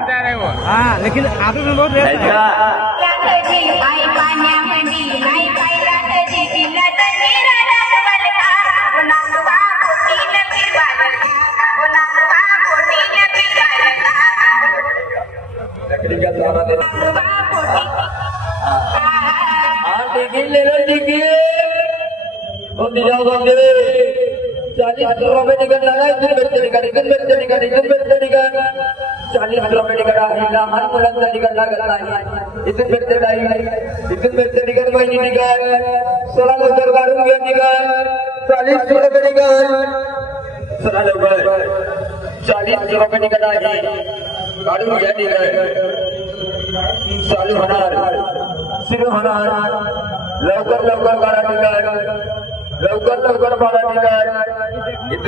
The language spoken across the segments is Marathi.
हाँ लेकिन आप में बहुत व्यस्त है। टिकट ले लो टिकट। बंदी जाओ बंदी 40 रुपए टिकट लगा इधर बैठते टिकट 40 रुपए टिकट आहे लहान मुलांचा टिकट लागत नाही इथून भेटते टिकट पहिली टिकट 16 लवकर काढून घ्या टिकट 40 रुपये टिकट 16 लवकर 40 रुपये टिकट आहे काढून घ्या टिकट चालू होणार सुरू होणार लवकर लवकर काढा टिकट लवकर काढा टिकट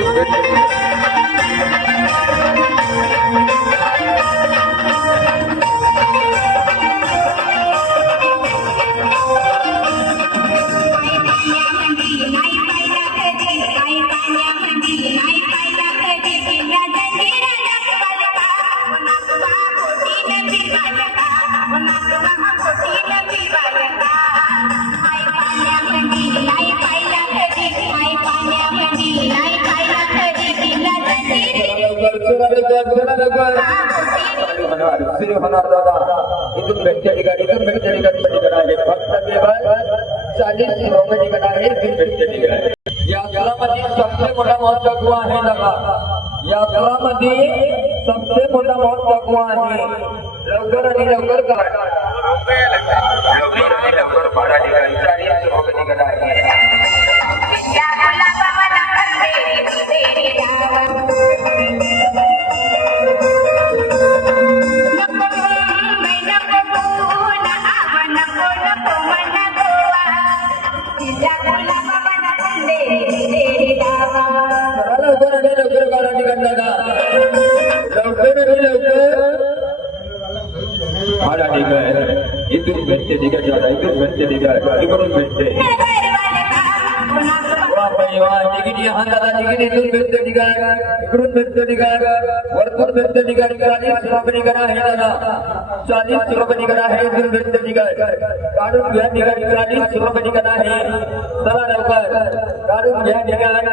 इथून इथून भेटते टिकट आहे फक्त केवळ 40 रुपये टिकट आहे इथून भेटते टिकट या गावामध्ये सबसे मोठा महोत्सव आहे बघा या गावामध्ये सबसे मोठा महोत्सव आहे लवकर आणि लवकर करा लवकर पाडा टिकट 40 रुपये टिकट आहे इथून भेटते टिकट इथून भेटते टिकट इकडून भेटते तिकीट यहाँ दादा तिकीट इथून भेटते टिकट इकडून भेटते टिकट वरतून भेटते टिकट 40 रुपये टिकट आहे दादा 40 रुपये टिकट आहे इथून भेटते टिकट काढून घ्या टिकट 40 रुपये टिकट आहे चला लवकर काढून घ्या टिकट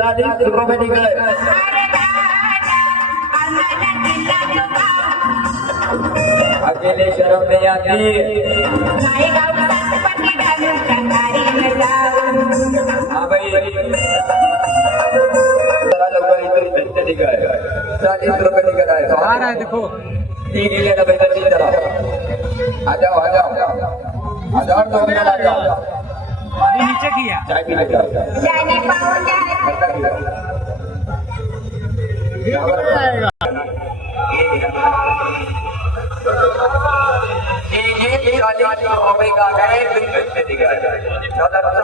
40 रुपये टिकट अकेले शर्म नहीं आती हाँ भाई चला लवकर इधर भेजते टिकट 40 रुपये टिकट है आ रहा है देखो 3 लेना बेटा 3 चला आ जाओ 2 मिनट आ जाओ अभी नीचे किया चाय पीने का है फिर भेजते टिकट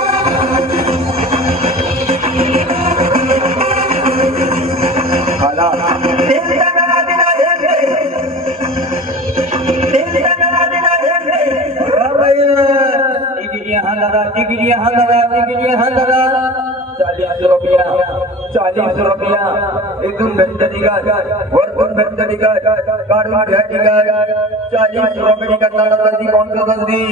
यहाँ लगा 40 रुपया इथून भेटते टिकट वरतून भेटते टिकट काढून घ्या टिकट 40 रुपये टिकट जल्दी कौन जल्दी